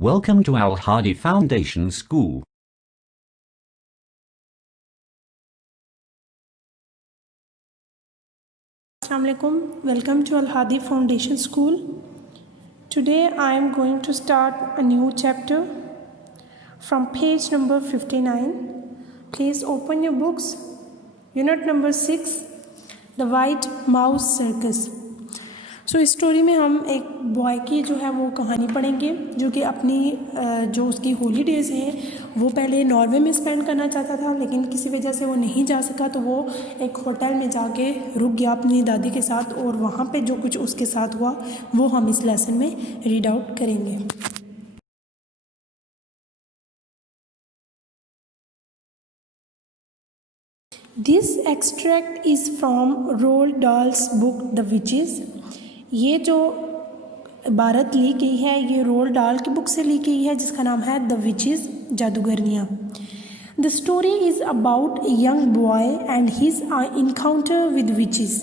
Welcome to Al Hadi Foundation School. Assalamualaikum. Welcome to Al Hadi Foundation School. Today I am going to start a new chapter from page number 59. Please open your books. Unit number 6, The White Mouse Circus. इस story में हम एक boy की जो है वो कहानी पढ़ेंगे जो कि अपनी जो उसकी हॉलीडेज़ हैं वो पहले नॉर्वे में स्पेंड करना चाहता था, लेकिन किसी वजह से वो नहीं जा सका तो वो एक होटल में जाके रुक गया अपनी दादी के साथ, और वहाँ पे जो कुछ उसके साथ हुआ वो हम इस लेसन में रीड आउट करेंगे. This extract is from rolled dals book the witches. ये जो इबारत ली गई है ये रोल्ड डाल की बुक से ली गई है जिसका नाम है द विचेस, जादूगरनियाँ. The story is about a young boy and his encounter with witches.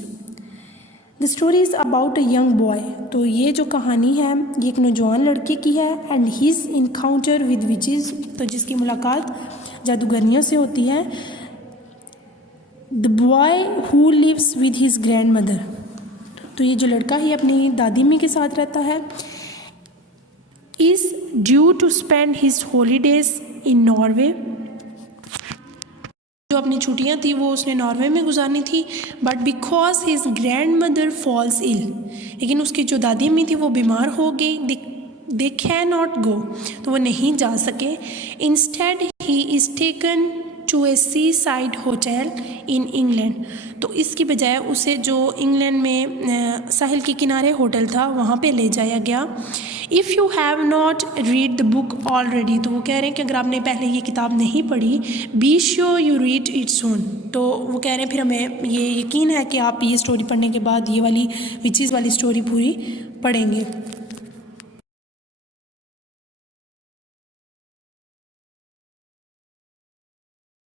The story is about a young boy. तो ये जो कहानी है ये एक नौजवान लड़के की है. And his encounter with witches, तो जिसकी मुलाकात जादूगरनियों से होती है. The boy who lives with his grand mother. तो ये जो लड़का ही अपनी दादी माँ के साथ रहता है. Is due to spend his holidays in Norway. जो अपनी छुट्टियां थी वो उसने नॉर्वे में गुजारनी थी. But because his grand mother falls ill, लेकिन उसकी जो दादी माँ थी वो बीमार हो गई. दे कैन नॉट गो, तो वो नहीं जा सके. Instead he is taken to a seaside hotel in England. तो इसकी बजाय उसे जो इंग्लैंड में साहिल के किनारे होटल था वहाँ पे ले जाया गया. If you have not read the book already, तो वो कह रहे हैं कि अगर आपने पहले ये किताब नहीं पढ़ी, be sure you read it सून. तो वो कह रहे हैं फिर हमें ये यकीन है कि आप ये स्टोरी पढ़ने के बाद ये वाली विचेस वाली स्टोरी पूरी पढ़ेंगे.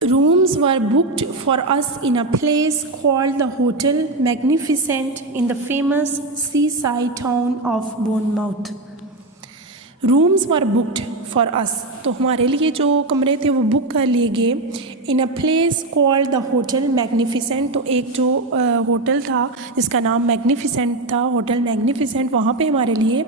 Rooms were booked for us in a place called the Hotel Magnificent in the famous seaside town of Bournemouth. Rooms were booked for us. तो हमारे लिए जो कमरे थे वो बुक कर लिए गए. In a place called the Hotel Magnificent, तो एक जो होटल था जिसका नाम मैग्निफिसेंट था, होटल मैग्निफिसेंट, वहाँ पे हमारे लिए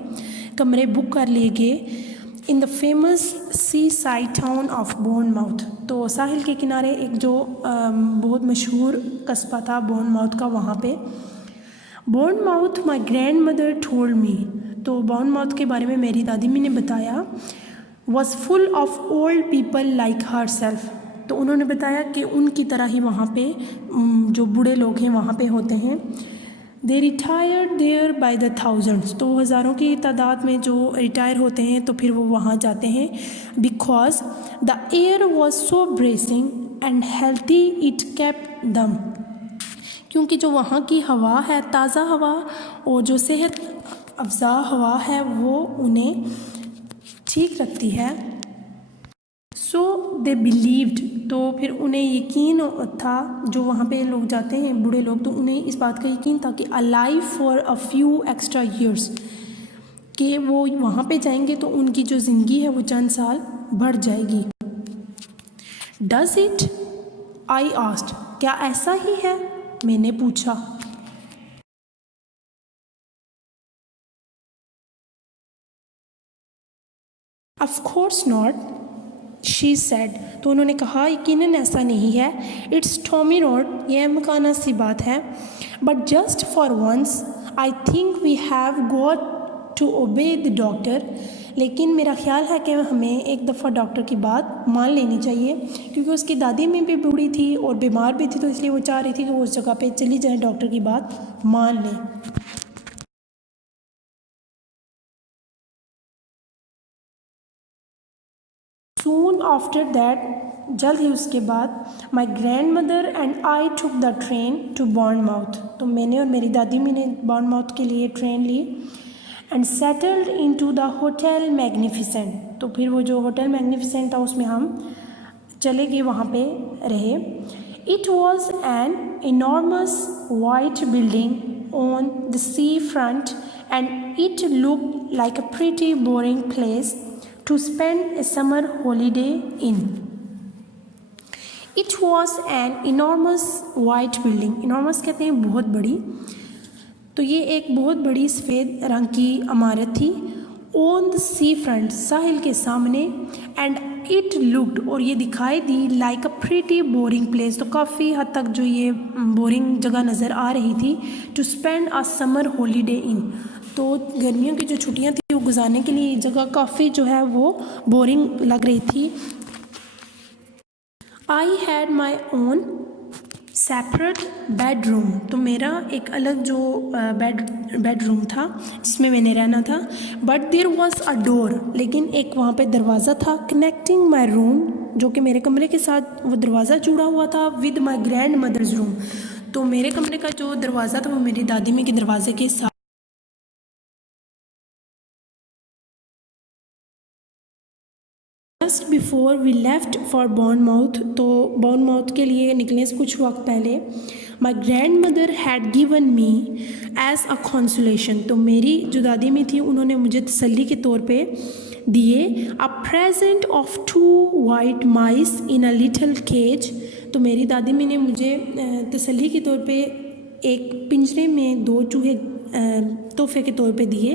कमरे बुक कर लिए गए. In the famous seaside town of Bournemouth. तो साहिल के किनारे एक जो बहुत मशहूर कस्बा था बोर्नमाउथ का, वहाँ पे. Bournemouth my grand mother told me. तो बोर्नमाउथ के बारे में मेरी दादी मी ने बताया. Was full of old people like her self. तो उन्होंने बताया कि उनकी तरह ही वहाँ पे जो बूढ़े लोग हैं वहाँ पे होते हैं. They retired there by the thousands. तो हज़ारों की तादाद में जो रिटायर होते हैं तो फिर वो वहाँ जाते हैं. Because the air was so bracing and healthy it kept दम. क्योंकि जो वहाँ की हवा है, ताज़ा हवा और जो सेहत अफजा हवा है वो उन्हें ठीक रखती है. सो दे बिलीव्ड. तो फिर उन्हें यकीन था, जो वहाँ पे लोग जाते हैं बूढ़े लोग, तो उन्हें इस बात का यकीन था कि alive for a few extra years, कि वो वहाँ पे जाएंगे तो उनकी जो ज़िंदगी है वो चंद साल बढ़ जाएगी. Does it, I asked. क्या ऐसा ही है, मैंने पूछा. Of course not, she said. तो उन्होंने कहा यकीनन ऐसा नहीं है. इट्स टॉमी रोड, यह मकाना सी बात है. But just for once I think we have got to obey the doctor. लेकिन मेरा ख्याल है कि हमें एक दफ़ा डॉक्टर की बात मान लेनी चाहिए, क्योंकि उसकी दादी में भी बूढ़ी थी और बीमार भी थी, तो इसलिए वो चाह रही थी कि वो उस जगह पे चली जाए, डॉक्टर की बात मान लें. Soon after that, जल्द ही उसके बाद, my grandmother and I took the train to Bournemouth. तो मैंने और मेरी दादी मी ने बॉर्नमाउथ के लिए ट्रेन ली. And settled into the hotel magnificent. तो फिर वो जो होटल मैग्निफिसेंट था उसमें हम चले गए, वहाँ पे रहे. It was an enormous white building on the seafront and it look like a pretty boring place. to spend a summer holiday in. It was an enormous white building. Enormous कहते हैं बहुत बड़ी, तो ये एक बहुत बड़ी सफ़ेद रंग की इमारत थी. On the sea front, साहिल के सामने. And it looked, और ये दिखाई दी, like a pretty boring place, तो काफ़ी हद तक जो ये बोरिंग जगह नज़र आ रही थी. To spend a summer holiday in, तो गर्मियों की जो छुट्टियां थी वो गुजारने के लिए ये जगह काफ़ी जो है वो बोरिंग लग रही थी. I had my own separate bedroom, तो मेरा एक अलग जो बेडरूम था जिसमें मैंने रहना था. But there was a door, लेकिन एक वहाँ पे दरवाज़ा था. कनेक्टिंग माई रूम, जो कि मेरे कमरे के साथ वो दरवाज़ा जुड़ा हुआ था. With my grandmother's room, तो मेरे कमरे का जो दरवाज़ा था वो मेरी दादी माँ के दरवाजे के साथ. Just before we left for Bournemouth, तो बॉर्नमाउथ के लिए निकलने से कुछ वक्त पहले my grandmother had given me as a consolation, तो मेरी जो दादी में थी उन्होंने मुझे तसल्ली के तौर पे दिए a present of 2 white mice in a little cage, तो मेरी दादी में ने मुझे तसल्ली के तौर पे एक पिंजरे में 2 चूहे तोहफे के तौर पे दिए.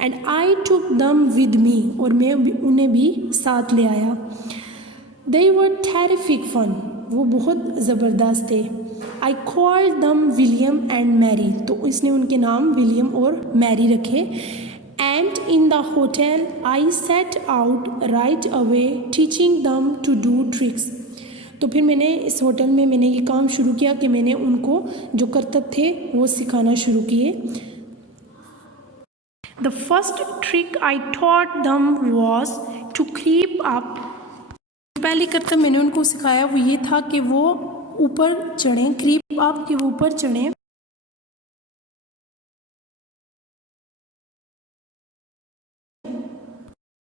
एंड आई टुक दम विद मी, और मैं उन्हें भी साथ ले आया. दे वर टेरिफिक फन, वो बहुत ज़बरदस्त थे. I called them William and Mary, तो इसने उनके नाम विलियम और मैरी रखे. And in the hotel I set out right away teaching them to do tricks, तो फिर मैंने इस होटल में मैंने ये काम शुरू किया कि मैंने उनको जो करतब थे वो सिखाना शुरू किए. The first trick I taught दम वॉज टू क्रीप अप, पहली करतब मैंने उनको सिखाया वो ये था कि वो ऊपर चढ़ें. क्रीप अप, कि वो ऊपर चढ़ें.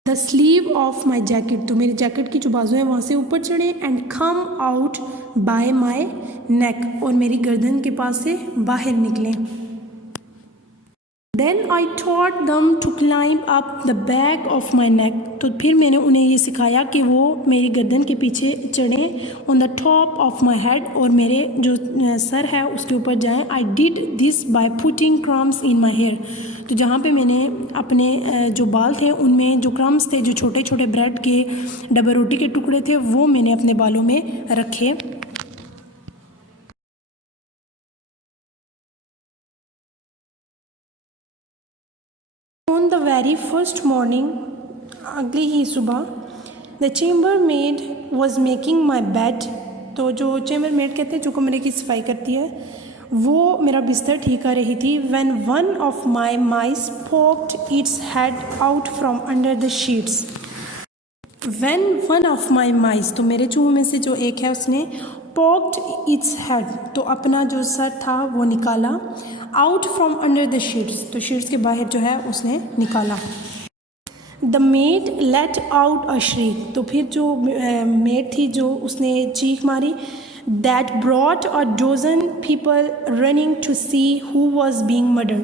The sleeve of my jacket, तो मेरी जैकेट की जो बाजू है वहाँ से ऊपर चढ़े. And come out by my neck, और मेरी गर्दन के पास से बाहर निकलें. Then I taught them to climb up the back of my neck, तो फिर मैंने उन्हें ये सिखाया कि वो मेरी गर्दन के पीछे चढ़ें. On the top of my head, और मेरे जो सर है उसके ऊपर जाएं. I did this by putting crumbs in my hair, तो जहाँ पे मैंने अपने जो बाल थे उनमें जो क्रम्स थे, जो छोटे छोटे ब्रेड के डब्बा रोटी के टुकड़े थे, वो मैंने अपने बालों में रखे. On the very first morning, अगली ही सुबह, the chamber made was making my bed, तो जो चेम्बर मेड कहते हैं जो कमरे की सफाई करती है, वो मेरा बिस्तर ठीक कर रही थी. When one of my mice poked its head out from under the sheets. When one of my mice, तो मेरे चूहों में से जो एक है उसने पॉक्ड इट्स हेड, तो अपना जो सर था वो निकाला. Out from under the sheets, तो शीट्स के बाहर जो है उसने निकाला. The maid let out a shriek, तो फिर जो मेड थी जो उसने चीख मारी. That brought a dozen people running to see who was being murdered,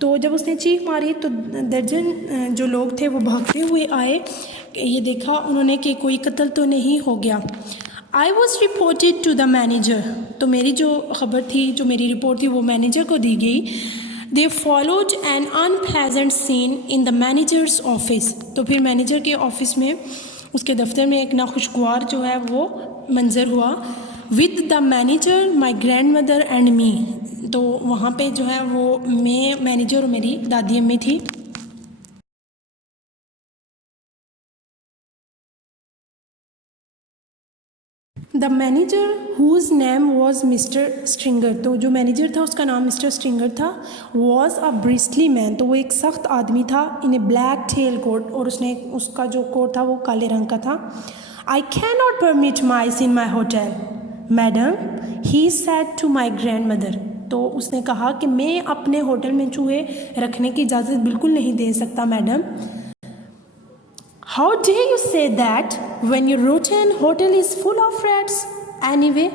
तो जब उसने चीख मारी तो दर्जन जो लोग थे वो भागते हुए आए. ये देखा उन्होंने कि कोई कत्ल तो नहीं हो गया. I was reported to the manager, तो मेरी जो खबर थी, जो मेरी रिपोर्ट थी वो मैनेजर को दी गई. They followed N unpleasant seen in the managers office, तो फिर मैनेजर के ऑफिस में उसके दफ्तर में एक नाखुशगवार जो है वो मंजर हुआ. With the manager my grandmother and me, तो वहाँ पे जो है वो मैं, मैनेजर और मेरी दादी अम्मी थी. The manager whose name was Mister Stringer, तो जो मैनेजर था उसका नाम मिस्टर स्ट्रिंगर था. वॉज अ ब्रिस्टली मैन, तो वो एक सख्त आदमी था. In a black tail coat, और उसका जो कोट था वो काले रंग का था. I can not permit mice in my hotel madam, he said to my grandmother, तो उसने कहा कि मैं अपने होटल में चूहे रखने की इजाज़त बिल्कुल नहीं दे सकता madam. How day you say that when your rotten hotel is full of rats anyway.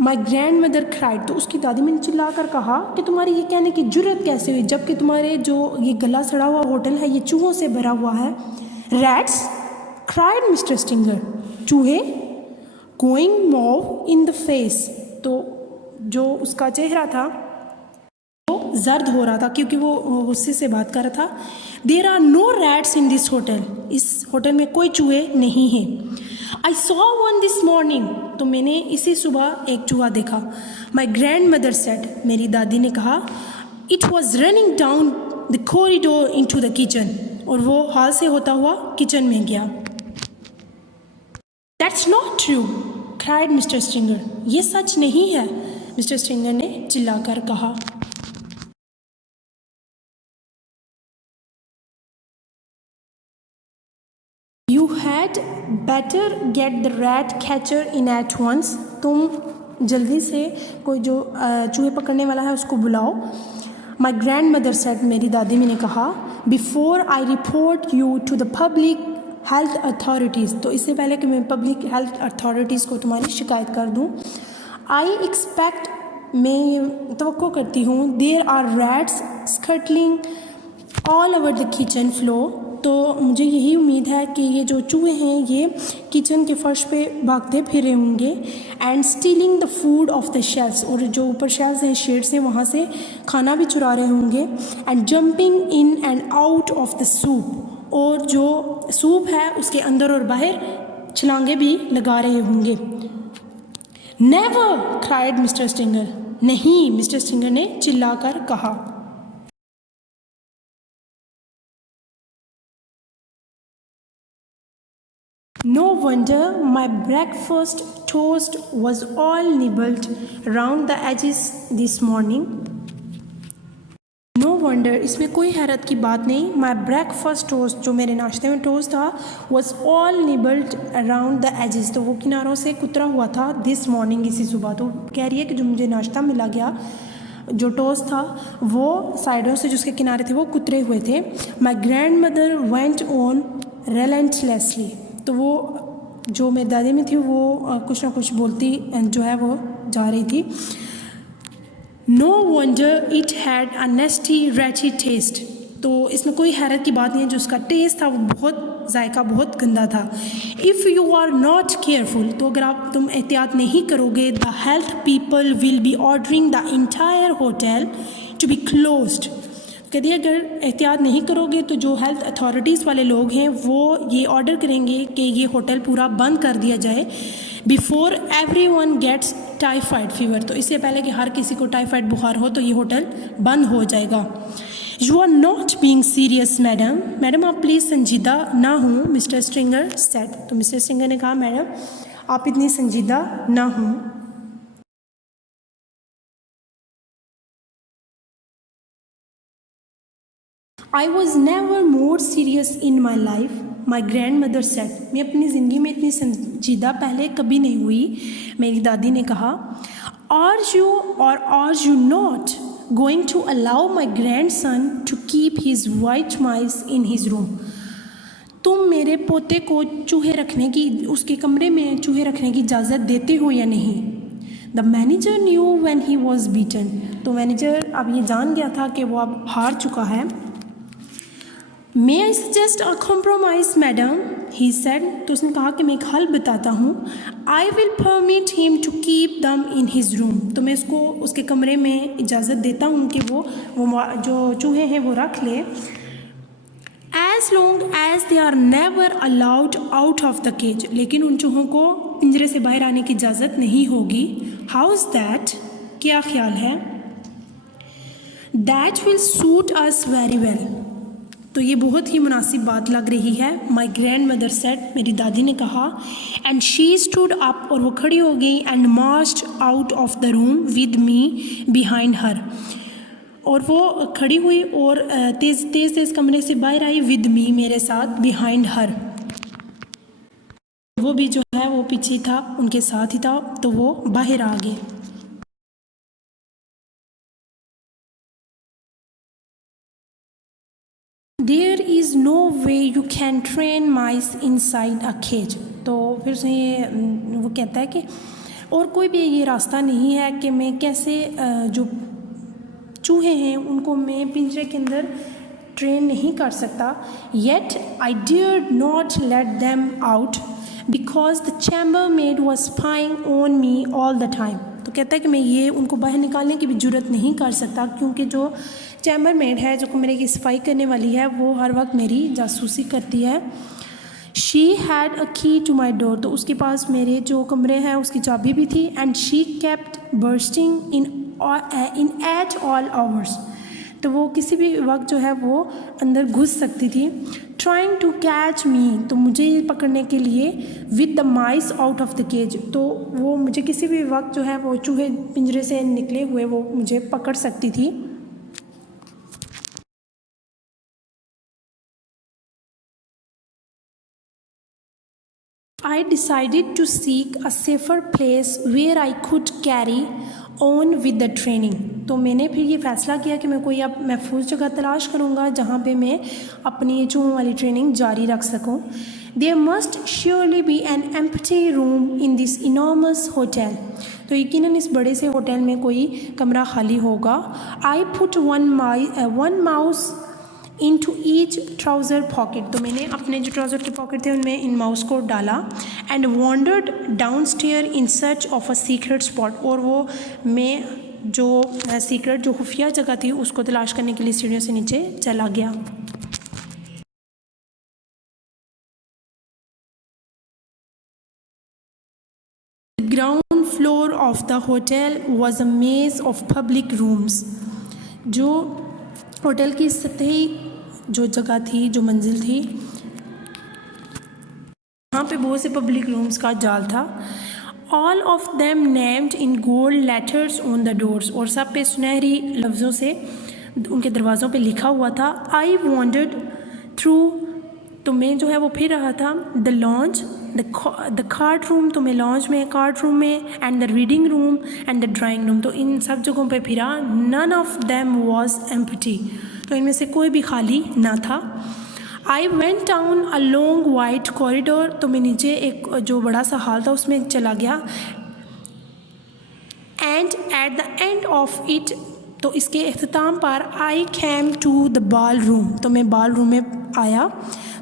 My grand mother cried, तो उसकी दादी ने चिल्ला कर कहा कि तुम्हारी ये कहने की जुर्रत कैसे हुई जबकि तुम्हारे जो ये गला सड़ा हुआ होटल है ये चूहों से भरा हुआ है। रैट्स क्राइड मिस्टर स्टिंगर, चूहे। Going mauve in the face, तो जो उसका चेहरा था वो जर्द हो रहा था क्योंकि वो गुस्से से बात कर रहा था। There are no rats in this hotel, इस होटल में कोई चूहे नहीं हैं। I saw one this morning, तो मैंने इसी सुबह एक चूहा देखा। माई ग्रैंड मदर सेड, मेरी दादी ने कहा, it was running down the corridor into the kitchen, और वो हॉल से होता हुआ किचन में गया। That's not true cried Mister Stringer, ये सच नहीं है, मिस्टर स्टिंगर ने चिल्लाकर कहा। You had better get the rat catcher in at once, तुम जल्दी से कोई जो चूहे पकड़ने वाला है उसको बुलाओ। My grandmother said, मेरी दादी ने कहा, before I report you to the public health authorities, तो इससे पहले कि मैं पब्लिक हेल्थ अथॉरिटीज़ को तुम्हारी शिकायत कर दूँ। I expect, मैं तवक्को करती हूँ, there are rats scuttling all over the kitchen floor, तो मुझे यही उम्मीद है कि ये जो चूहे हैं ये किचन के फर्श पे भागते फिरे होंगे। And stealing the food of the shelves, और जो ऊपर शेल्फ्स हैं शेड्स हैं वहाँ से खाना भी चुरा रहे होंगे। And jumping in and out of the soup, और जो सूप है उसके अंदर और बाहर छलांगे भी लगा रहे होंगे। नेवर क्राइड मिस्टर स्टिंगर, नहीं, मिस्टर स्टिंगर ने चिल्लाकर कहा। No wonder my breakfast toast was all nibbled round the edges this morning. No wonder, इसमें कोई हैरत की बात नहीं। My breakfast toast, जो मेरे नाश्ते में टोस्ट था, was all nibbled around the edges, तो वो किनारों से कुतरा हुआ था। This morning, इसी सुबह, तो कह रही है कि जो मुझे नाश्ता मिला गया, जो टोस्ट था वो साइडों से जिसके किनारे थे वो कुतरे हुए थे। My grandmother went on relentlessly, तो वो जो मेरी दादी में थी वो कुछ ना कुछ बोलती जो है वो जा रही थी। No wonder it had a nasty ratty taste, तो इसमें कोई हैरत की बात नहीं है, जो उसका टेस्ट था वो बहुत जायका बहुत गंदा था। If you are not careful, तो अगर तुम एहतियात नहीं करोगे, the health people will be ordering the entire hotel to be closed, कहती है अगर एहतियात नहीं करोगे तो जो हेल्थ अथॉरिटीज़ वाले लोग हैं वो ये ऑर्डर करेंगे कि ये होटल पूरा बंद कर दिया जाए। Before everyone gets typhoid fever, तो इससे पहले कि हर किसी को टाइफाइड बुखार हो तो ये होटल बंद हो जाएगा। You are not being serious madam, madam आप प्लीज़ संजीदा ना हों, मिस्टर स्ट्रिंगर सेड, तो मिस्टर स्ट्रिंगर ने कहा मैडम आप इतनी संजीदा ना हों। I was never more serious in my life, my grandmother said, मैं अपनी ज़िंदगी में इतनी संजीदा पहले कभी नहीं हुई, मेरी दादी ने कहा। Are you or are you not going to allow my grandson to keep his white mice in his room? तुम मेरे पोते को चूहे रखने की, उसके कमरे में चूहे रखने की इजाज़त देते हो या नहीं? The manager knew when he was beaten, तो मैनेजर अब ये जान गया था कि वो अब हार चुका है। May I suggest a compromise, madam? He said, तो उसने कहा कि मैं एक हल बताता हूँ। I will permit him to keep them in his room, तो मैं इसको उसके कमरे में इजाज़त देता हूँ कि वो जो चूहे हैं वो रख ले। As long as they are never allowed out of the cage, लेकिन उन चूहों को पिंजरे से बाहर आने की इजाज़त नहीं होगी। How is that? क्या ख्याल है? That will suit us very well, तो ये बहुत ही मुनासिब बात लग रही है। माई ग्रैंड मदर सेड, मेरी दादी ने कहा। एंड शी स्टूड अप, और वो खड़ी हो गई। And marched out of the room with me behind her, और वो खड़ी हुई और तेज़ तेज़ कमरे से बाहर आई। विद मी, मेरे साथ। बिहाइंड हर, वो भी जो है वो पीछे था, उनके साथ ही था, तो वो बाहर आ गए। There is no way you can train mice inside a cage, तो फिर से वो कहता है कि और कोई भी ये रास्ता नहीं है कि मैं कैसे जो चूहे हैं उनको मैं पिंजरे के अंदर ट्रेन नहीं कर सकता. Yet I dared not let them out because the chambermaid was spying on me all the time. तो कहता है कि मैं ये उनको बाहर निकालने की भी जरूरत नहीं कर सकता क्योंकि जो चैम्बरमेड है, जो कमरे की सफाई करने वाली है, वो हर वक्त मेरी जासूसी करती है. शी हैड अ की टू माई डोर. तो उसके पास मेरे जो कमरे हैं उसकी चाबी भी थी. And she kept bursting in at all hours. तो वो किसी भी वक्त जो है वो अंदर घुस सकती थी. Trying to catch me. तो मुझे पकड़ने के लिए with the mice out of the cage. तो वो मुझे किसी भी वक्त जो है वो चूहे पिंजरे से निकले हुए वो मुझे पकड़ सकती थी. I decided to seek a safer place where I could carry on with the training. तो मैंने फिर ये फ़ैसला किया कि मैं कोई अब महफूज जगह तलाश करूँगा जहाँ पे मैं अपनी ये चूहों वाली ट्रेनिंग जारी रख सकूँ. There must surely be an empty room in this enormous hotel. तो यकीनन इस बड़े से होटल में कोई कमरा खाली होगा. I put one mouse into each trouser pocket. तो मैंने अपने जो ट्राउज़र के पॉकेट थे उनमें इन माउस को डाला. And wandered downstairs in search of a secret spot. और वो मैं जो सीक्रेट जो खुफिया जगह थी उसको तलाश करने के लिए सीढ़ियों से नीचे चला गया. The ground floor of the hotel was a maze of public rooms. जो होटल की सतही जो जगह थी, जो मंजिल थी, वहाँ पे बहुत से पब्लिक रूम्स का जाल था. All of them named in gold letters on the doors. और सब पे सुनहरी लफ्ज़ों से उनके दरवाज़ों पे लिखा हुआ था. I wandered through. तो मैं जो है वो फिर रहा था. The lounge, the card room. तो मैं लॉन्च में, कार्ड रूम में, and the reading room and the drawing room. तो इन सब जगहों पे फिरा. None of them was empty. तो इनमें से कोई भी खाली ना था. I went down a long white corridor. तो मैं नीचे एक जो बड़ा सा हॉल था उसमें चला गया. And at the end of it. तो इसके अख्ताम पर आई कैम टू द बाल रूम. तो मैं बाल रूम में आया.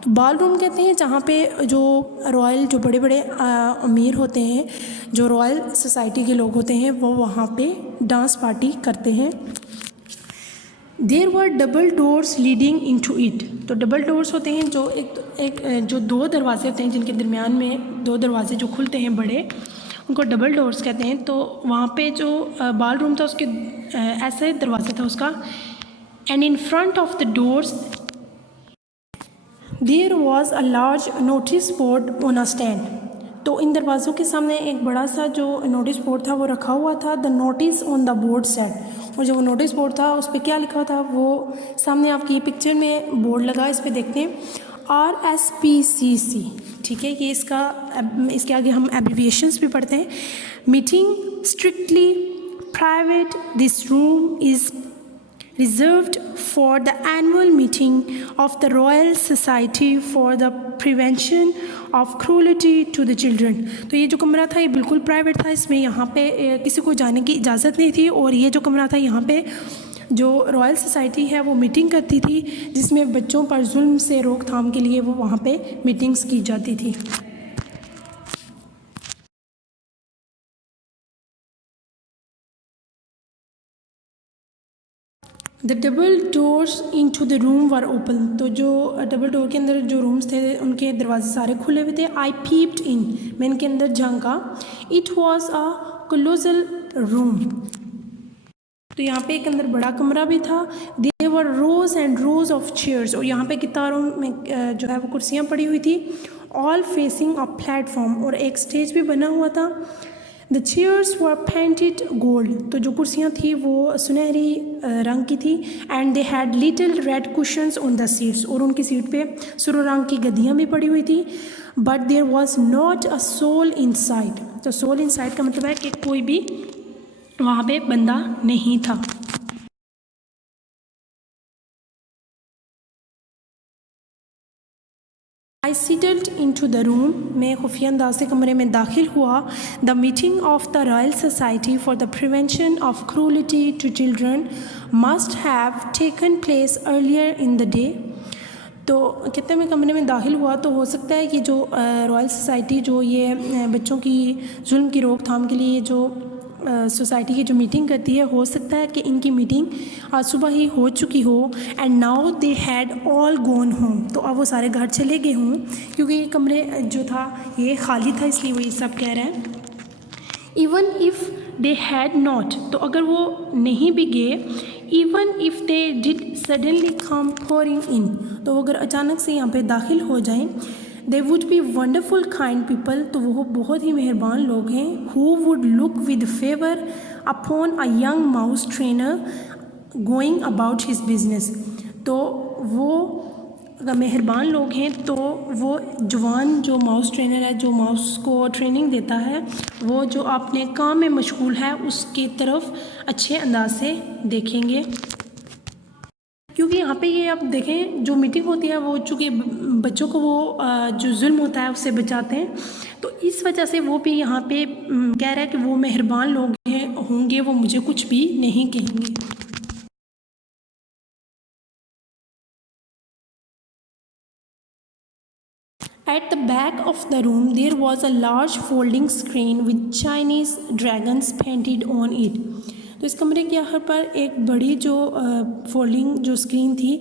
तो बाल रूम कहते हैं जहाँ पे जो रॉयल, जो बड़े बड़े अमीर होते हैं, जो रॉयल सोसाइटी के लोग होते हैं, वो वहाँ पे डांस पार्टी करते हैं. There were double doors leading into it. तो डबल डोर्स होते हैं जो एक जो दो दरवाजे होते हैं जिनके दरमियान में दो दरवाजे जो खुलते हैं बड़े, उनको डबल डोर्स कहते हैं. तो वहाँ पे जो बाल रूम था उसके ऐसे दरवाज़ा था उसका. And in front of the doors there was a large notice board on a stand. तो इन दरवाज़ों के सामने एक बड़ा सा जो नोटिस बोर्ड था वो रखा हुआ था. The notice on the board set. और जो वो नोटिस बोर्ड था उस पर क्या लिखा था वो सामने आपकी पिक्चर में बोर्ड लगा, इस पर देखते हैं. RSPCC. ठीक है, ये इसके आगे हम एब्रीविएशंस भी पढ़ते हैं. Meeting strictly private. This room is reserved for the annual meeting of the Royal Society for the Prevention of Cruelty to the Children. तो ये जो कमरा था ये बिल्कुल प्राइवेट था. इसमें यहाँ पे किसी को जाने की इजाज़त नहीं थी. और ये जो कमरा था यहाँ पे जो रॉयल सोसाइटी है वो मीटिंग करती थी जिसमें बच्चों पर जुल्म से रोकथाम के लिए वो वहाँ पे मीटिंग्स की जाती थी. The double doors into the room were open. तो जो डबल डोर के अंदर जो रूम्स थे उनके दरवाजे सारे खुले हुए थे. I peeped in. मैं इनके अंदर झांका. It was a colossal room. तो यहाँ पे एक अंदर बड़ा कमरा भी था. There were rows and rows of chairs. और यहाँ पे कितारों में जो है वो कुर्सियाँ पड़ी हुई थी. All facing a platform. और एक स्टेज भी बना हुआ था. The chairs were painted gold. तो जो कुर्सियाँ थी वो सुनहरी रंग की थी. And they had little red cushions on the seats. और उनकी सीट पे सुर्ख रंग की गद्दियाँ भी पड़ी हुई थी. But there was not a soul inside. तो सोल इन साइड का मतलब है कि कोई भी वहाँ पे बंदा नहीं था. I settled into the room. मैं खुफिया अंदाज से कमरे में दाखिल हुआ. The meeting of the Royal Society for the Prevention of Cruelty to Children must have taken place earlier in the day. तो कहते हैं मैं कमरे में दाखिल हुआ तो हो सकता है कि जो रॉयल सोसाइटी जो ये बच्चों की जुल्म की रोकथाम के लिए जो सोसाइटी की जो मीटिंग करती है, हो सकता है कि इनकी मीटिंग आज सुबह ही हो चुकी हो. And now they had all gone home. तो अब वो सारे घर चले गए हों क्योंकि ये कमरे जो था ये खाली था, इसलिए वो ये सब कह रहे हैं. Even if they had not, तो अगर वो नहीं भी गए, even if they did suddenly come pouring इन, तो वो अगर अचानक से यहाँ पे दाखिल हो जाएं, they would be wonderful kind people, तो वो बहुत ही मेहरबान लोग हैं. Who would look with favour upon a young mouse trainer going about his business. तो वो अगर मेहरबान लोग हैं तो वो जवान जो माउस ट्रेनर है, जो माउस को ट्रेनिंग देता है, वो जो अपने काम में मशगूल है उसकी तरफ अच्छे अंदाज से देखेंगे. क्योंकि यहाँ पे ये आप देखें जो मीटिंग होती है वो चूँकि बच्चों को वो जो जुल्म होता है उससे बचाते हैं, तो इस वजह से वो भी यहाँ पे कह रहा है कि वो मेहरबान लोग हैं होंगे, वो मुझे कुछ भी नहीं कहेंगे. At the back of the room there was a large folding screen with Chinese dragons painted on it. तो इस कमरे के यहाँ पर एक बड़ी जो फोल्डिंग जो स्क्रीन थी,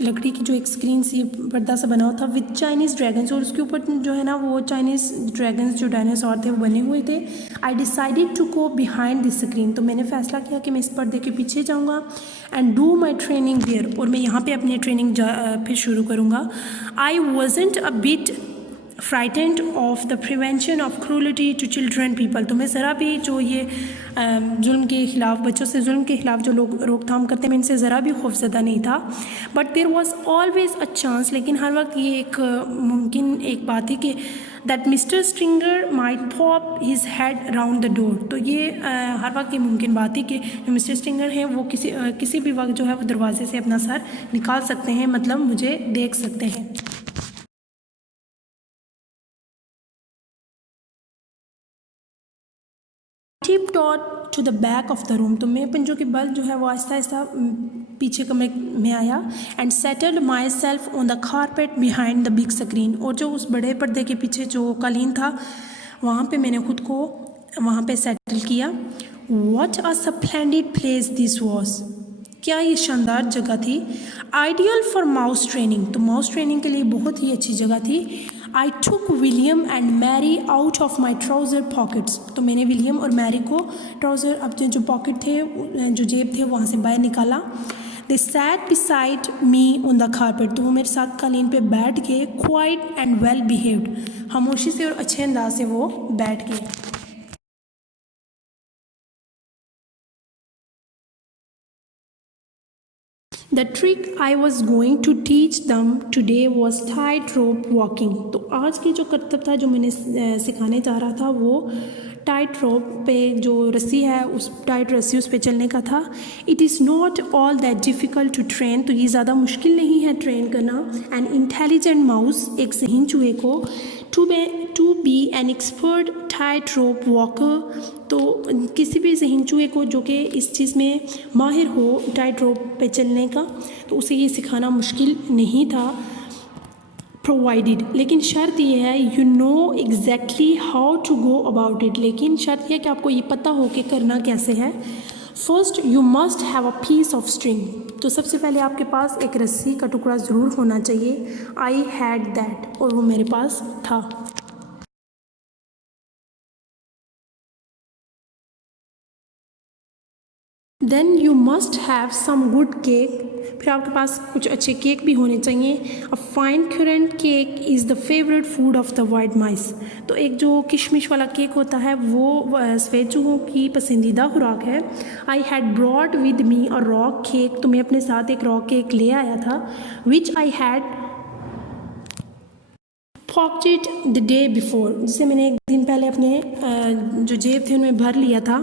लकड़ी की जो एक स्क्रीन सी पर्दा सा बना हुआ था विद चाइनीज़ ड्रैगन्स, और उसके ऊपर जो है ना वो चाइनीज़ ड्रैगन्स जो डायनासोर थे वो बने हुए थे. I decided to go behind this screen, तो मैंने फैसला किया कि मैं इस पर्दे के पीछे जाऊँगा. And do my training there, और मैं यहाँ पे अपनी ट्रेनिंग फिर शुरू करूँगा. I wasn't a bit frightened of the prevention of cruelty to children people. तो मैं ज़रा भी जो ये जुल्म के ख़िलाफ़, बच्चों से जुल्म के ख़िलाफ़ जो लोग रोकथाम करते हैं, मैं इनसे ज़रा भी खौफज़दा नहीं था. But there was always a chance, लेकिन हर वक्त ये एक मुमकिन एक बात थी कि that mister stringer might pop his head round the door. तो ये हर वक्त ये मुमकिन बात थी कि जो मिस्टर स्ट्रिंगर हैं वो किसी भी वक्त जो है वो दरवाजे से अपना सर निकाल सकते हैं, मतलब मुझे देख सकते हैं. tiptoed to the back of the room. तो मैं पंजों के बल जो है वो आहिस्ता आहिस्ता पीछे कमरे में आया. And settled my self on the carpet behind the big screen. और जो उस बड़े पर्दे के पीछे जो कालीन था वहाँ पे मैंने खुद को वहाँ पे सेटल किया. What a splendid place this was. क्या ये शानदार जगह थी. Ideal for mouse training. तो माउस ट्रेनिंग के लिए बहुत ही अच्छी जगह थी. I took William and Mary out of my trouser pockets. तो मैंने विलियम और मैरी को ट्राउज़र अपने जो पॉकेट थे, जो जेब थे, वहाँ से बाहर निकाला. They sat beside me on the carpet. तो वो मेरे साथ कालीन पे बैठ गए. Quiet and well behaved. खामोशी से और अच्छे अंदाज से वो बैठ गए. The trick I was going to teach them today was tightrope walking. तो आज की जो करतब था जो मैंने सिखाने जा रहा था वो टाइट रोप पे जो रस्सी है, उस टाइट रस्सी उस पे चलने का था. It is not all that difficult to train. तो ये ज़्यादा मुश्किल नहीं है ट्रेन करना. एन इंटेलिजेंट माउस, एक ज़हीन चूहे को, to be an expert tightrope walker. तो किसी भी ज़हीन चूहे को जो कि इस चीज़ में माहिर हो टाइट रोप पे चलने का, तो उसे ये सिखाना मुश्किल नहीं था. प्रोवाइडेड, लेकिन शर्त ये है you know exactly how to go about it. लेकिन शर्त यह है कि आपको ये पता हो कि करना कैसे है. First you must have a piece of string. तो सबसे पहले आपके पास एक रस्सी का टुकड़ा ज़रूर होना चाहिए. आई हैड दैट, और वो मेरे पास था. Then you must have some good cake. फिर आपके पास कुछ अच्छे केक भी होने चाहिए. A fine currant cake is the favourite food of the white mice. तो एक जो किशमिश वाला केक होता है वो सफ़ेद चूहों की पसंदीदा खुराक है. I had broad with me a raw cake. तो मैं अपने साथ एक रॉ केक ले आया था. Which I had pocketed the day before. जिसे मैंने एक दिन पहले अपने जो जेब थे उनमें भर लिया था.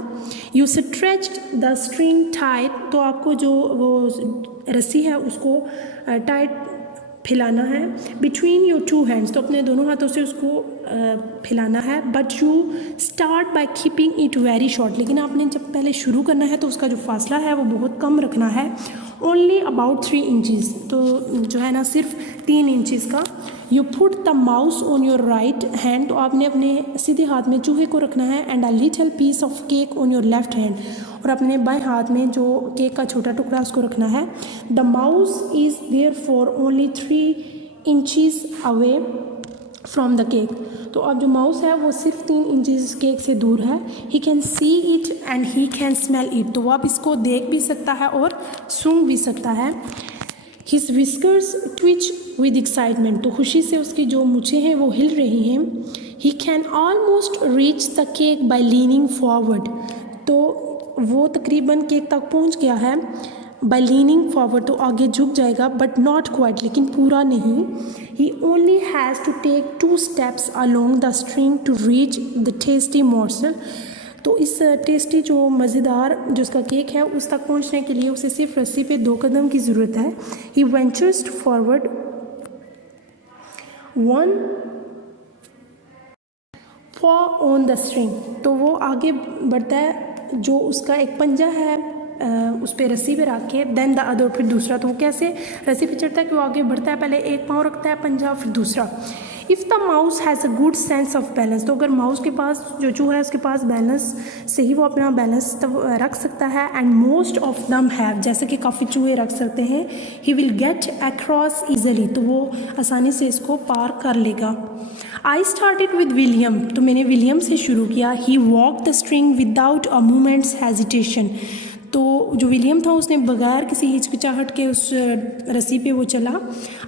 You stretched the string tight. तो आपको जो वो रस्सी है उसको टाइट फैलाना है बिटवीन योर टू हैंड्स, तो अपने दोनों हाथों से उसको फैलाना है। But you start by keeping it very short, लेकिन आपने जब पहले शुरू करना है तो उसका जो फासला है वो बहुत कम रखना है, ओनली अबाउट 3 इंचज़, तो जो है ना सिर्फ 3 इंचज़ का। You put the mouse on your right hand, तो आपने अपने सीधे हाथ में चूहे को रखना है, and a little piece of cake on your left hand, और अपने बाएं हाथ में जो केक का छोटा टुकड़ा उसको रखना है। The mouse is there for only 3 inches away from the cake, तो अब जो माउस है वो सिर्फ 3 इंचज़ केक से दूर है। He can see it and he can smell it, तो वो अब इसको देख भी सकता है और सूंघ भी सकता है। His whiskers Twitch with excitement, तो खुशी से उसकी जो मूछें हैं वो हिल रही हैं। He can almost reach the cake bye leaning forward, तो वो तकरीबन केक तक पहुंच गया है बाय लीनिंग फॉरवर्ड, तो आगे झुक जाएगा, बट नॉट क्वाइट, लेकिन पूरा नहीं। He only has to take 2 steps along the string to reach the tasty morsel, तो इस टेस्टी जो मज़ेदार जो उसका केक है उस तक पहुंचने के लिए उसे सिर्फ रस्सी पे 2 कदम की ज़रूरत है। ही वेंचर्स फॉरवर्ड 1 पॉ ऑन द स्ट्रिंग, तो वो आगे बढ़ता है, जो उसका एक पंजा है उस पर रस्सी पे रख के, देन द अदर, फिर दूसरा, तो वो कैसे रस्सी पे चढ़ता है कि वो आगे बढ़ता है, पहले एक पाँव रखता है पंजा, फिर दूसरा। If the mouse has a good sense of balance, तो अगर माउस के पास जो चूहा है उसके पास बैलेंस से ही वो अपना बैलेंस तब रख सकता है, and most of them have, जैसे कि काफ़ी चूहे रख सकते हैं। He will get across easily, तो वो आसानी से इसको पार कर लेगा। आई स्टार्टेड विद विलियम, तो मैंने विलियम से शुरू किया। He walk the string without a moment's hesitation, तो जो विलियम था उसने बगैर किसी हिचकिचाहट के उस रस्सी पे वो चला।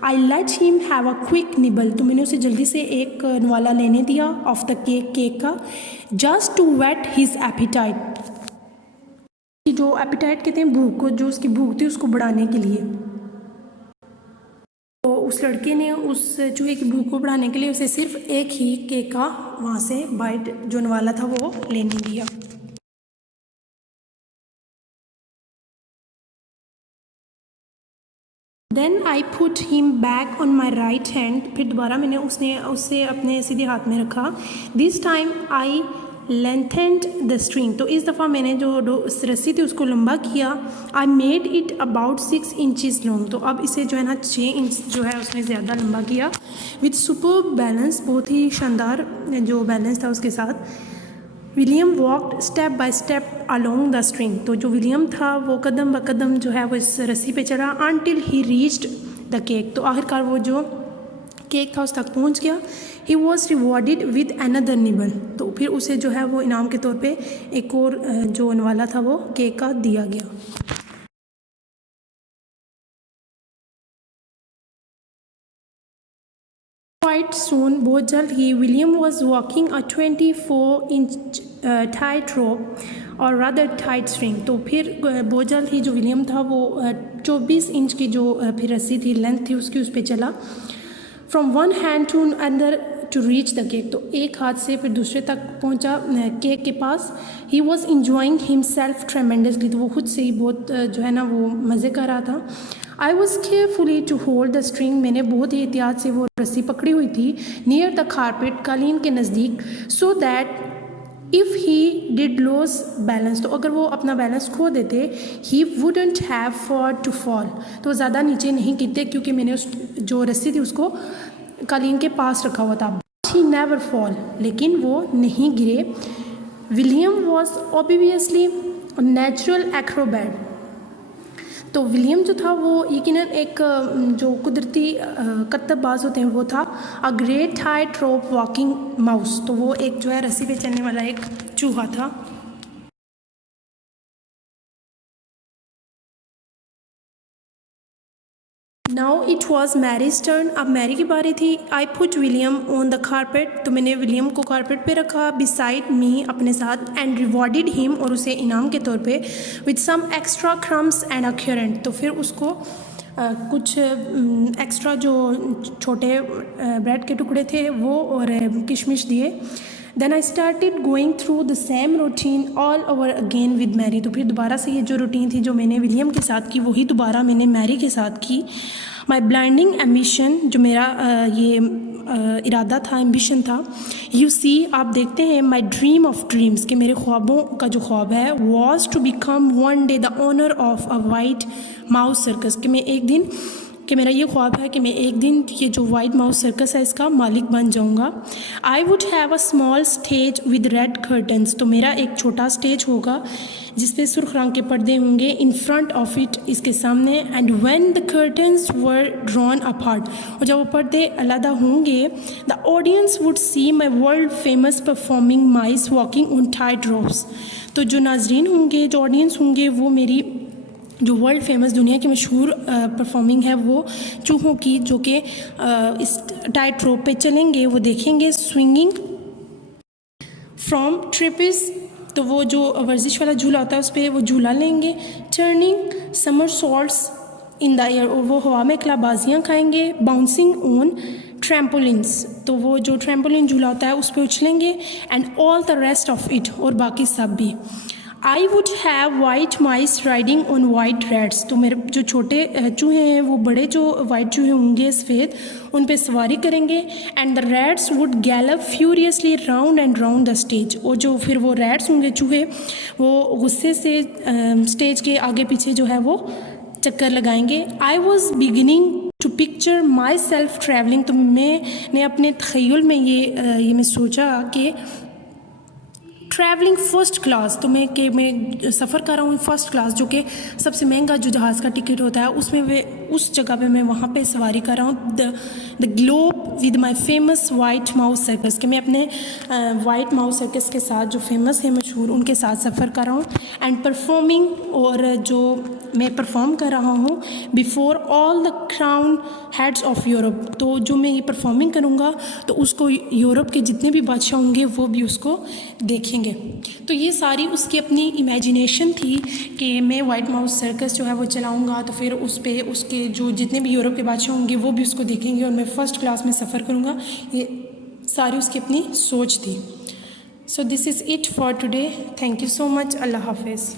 I let him have a quick nibble, तो मैंने उसे जल्दी से एक नवाला लेने दिया ऑफ द केक का, just to whet his appetite, जो एपिटाइट कहते हैं भूख को, जो उसकी भूख थी उसको बढ़ाने के लिए। तो उस लड़के ने उस चूहे की भूख को बढ़ाने के लिए उसे सिर्फ एक ही केक का वहाँ से बाइट जो नवाला था वो लेने दिया। Then I put him back on my right hand, फिर दोबारा मैंने उससे अपने सीधे हाथ में रखा। This time I lengthened the string, तो इस दफ़ा मैंने जो रस्सी थी उसको लंबा किया। I made it about 6 inches long, तो अब इसे जो है ना 6 इंच जो है उसने ज़्यादा लंबा किया। विथ सुपर बैलेंस, बहुत ही शानदार जो बैलेंस था उसके साथ। William walked step by step along the string, तो जो विलियम था वो कदम ब कदम जो है वो इस रस्सी पे चढ़ा, until he reached the cake, तो आखिरकार वो जो केक था उस तक पहुंच गया। He was rewarded with another nibble, तो फिर उसे जो है वो इनाम के तौर पे एक और जो नवाला था वो केक का दिया गया। Quite soon, बहुत जल्द ही, William was walking a 24-inch tight rope और rather tight string, तो फिर बहुत जल्द ही जो विलियम था वो 24 इंच की जो फिर रस्सी थी, लेंथ थी उसकी, उस पर चला। From one hand to another to reach the cake, तो एक हाथ से फिर दूसरे तक पहुंचा केक के पास। He was enjoying himself tremendously, तो वो खुद से ही बहुत जो है ना वो मज़े कर रहा था। I was carefully to hold the string, मैंने बहुत ही एहतियात से वो रस्सी पकड़ी हुई थी। नियर द कारपेट, कालीन के नज़दीक। So that if he did lose balance, तो अगर वो अपना बैलेंस खो देते, he wouldn't have far to fall, तो ज़्यादा नीचे नहीं गिरते क्योंकि मैंने उस जो रस्सी थी उसको कालीन के पास रखा हुआ था। ही नेवर फॉल, लेकिन वो नहीं गिरे। William was obviously natural Acrobat, तो विलियम जो था वो यकीनन एक जो कुदरती कत्तबाज होते हैं वो था। A great height rope walking mouse, तो वो एक जो है रस्सी पे चलने वाला एक चूहा था। Now it was Mary's turn, अब मैरी की बारी थी। I put William on the carpet, तो मैंने विलियम को कारपेट पे रखा, बिसाइड मी, अपने साथ, एंड रिवॉर्डेड हिम, और उसे इनाम के तौर पे, with some extra crumbs and a currant, तो फिर उसको कुछ एक्स्ट्रा जो छोटे ब्रेड के टुकड़े थे वो और किशमिश दिए। Then I started going through the same routine all over again with Mary. तो फिर दोबारा से ये जो रूटीन थी जो मैंने विलियम के साथ की वही दोबारा मैंने मैरी के साथ की। माई ब्लाइंडिंग एम्बिशन, जो मेरा इरादा था, एम्बिशन था, यू सी, आप देखते हैं, माई ड्रीम ऑफ ड्रीम्स, कि मेरे ख्वाबों का जो ख्वाब है, was to become one day the owner of a white mouse circus, कि मैं एक दिन, कि मेरा ये ख्वाब है कि मैं एक दिन ये जो वाइट माउस सर्कस है इसका मालिक बन जाऊंगा। आई would have a small stage with red curtains, तो मेरा एक छोटा स्टेज होगा जिस पे सुर्ख रंग के पर्दे होंगे, इन फ्रंट ऑफ इट, इसके सामने। And when the curtains were drawn apart, और जब वो पर्दे अलग होंगे, the audience would see my world famous performing mice walking on tight ropes, तो जो नाजरीन होंगे, जो ऑडियंस होंगे, वो मेरी जो वर्ल्ड फेमस, दुनिया की मशहूर परफॉर्मिंग है वो चूहों की, जो कि इस टाइट रोप पे चलेंगे, वो देखेंगे। स्विंगिंग फ्रॉम ट्रिपिस, तो वो जो वर्जिश वाला झूला होता है उस पर वो झूला लेंगे। टर्निंग समरसॉल्ट्स इन द एयर, और वो हवा में कलाबाजियाँ खाएंगे। बाउंसिंग ऑन ट्रैम्पोलिन्स, तो वो जो ट्रैम्पोलिन झूला होता है उस पर उछलेंगे। And all the rest of it, और बाकी सब भी। I would have white mice riding on white rats, तो मेरे जो छोटे चूहे हैं वो बड़े जो वाइट चूहे होंगे सफ़ेद, उन पे सवारी करेंगे। And the rats would Gallup furiously round and round the stage, और जो फिर वो रैट्स होंगे, चूहे, वो गुस्से से स्टेज के आगे पीछे जो है वो चक्कर लगाएंगे। I was beginning to picture myself travelling, तो मैंने अपने तख़य्युल में ये मैं सोचा कि ट्रैवलिंग फ़र्स्ट क्लास, तो मैं सफ़र कर रहा हूँ फ़र्स्ट क्लास, जो कि सबसे महंगा जो जहाज़ का टिकट होता है, उसमें वे उस जगह पे मैं वहाँ पे सवारी कर रहा हूँ। The globe with my famous white mouse circus, कि मैं अपने वाइट माउस सर्कस के साथ, जो फेमस है, मशहूर, उनके साथ सफ़र कर रहा हूँ। एंड परफॉर्मिंग, और जो मैं परफॉर्म कर रहा हूँ, before all the crown heads of Europe, तो जो मैं ये परफॉर्मिंग करूँगा तो उसको यूरोप के जितने भी बादशाह होंगे वो भी उसको देखेंगे। तो ये सारी उसकी अपनी इमेजिनेशन थी कि मैं वाइट माउस सर्कस जो है वो चलाऊँगा, तो फिर उस पे उसके जो जितने भी यूरोप के बादशाह होंगे वो भी उसको देखेंगे, और मैं फ़र्स्ट क्लास में सफ़र करूँगा। ये सारी उसकी अपनी सोच थी। So this is it for today. Thank you so much. अल्लाह हाफिज़।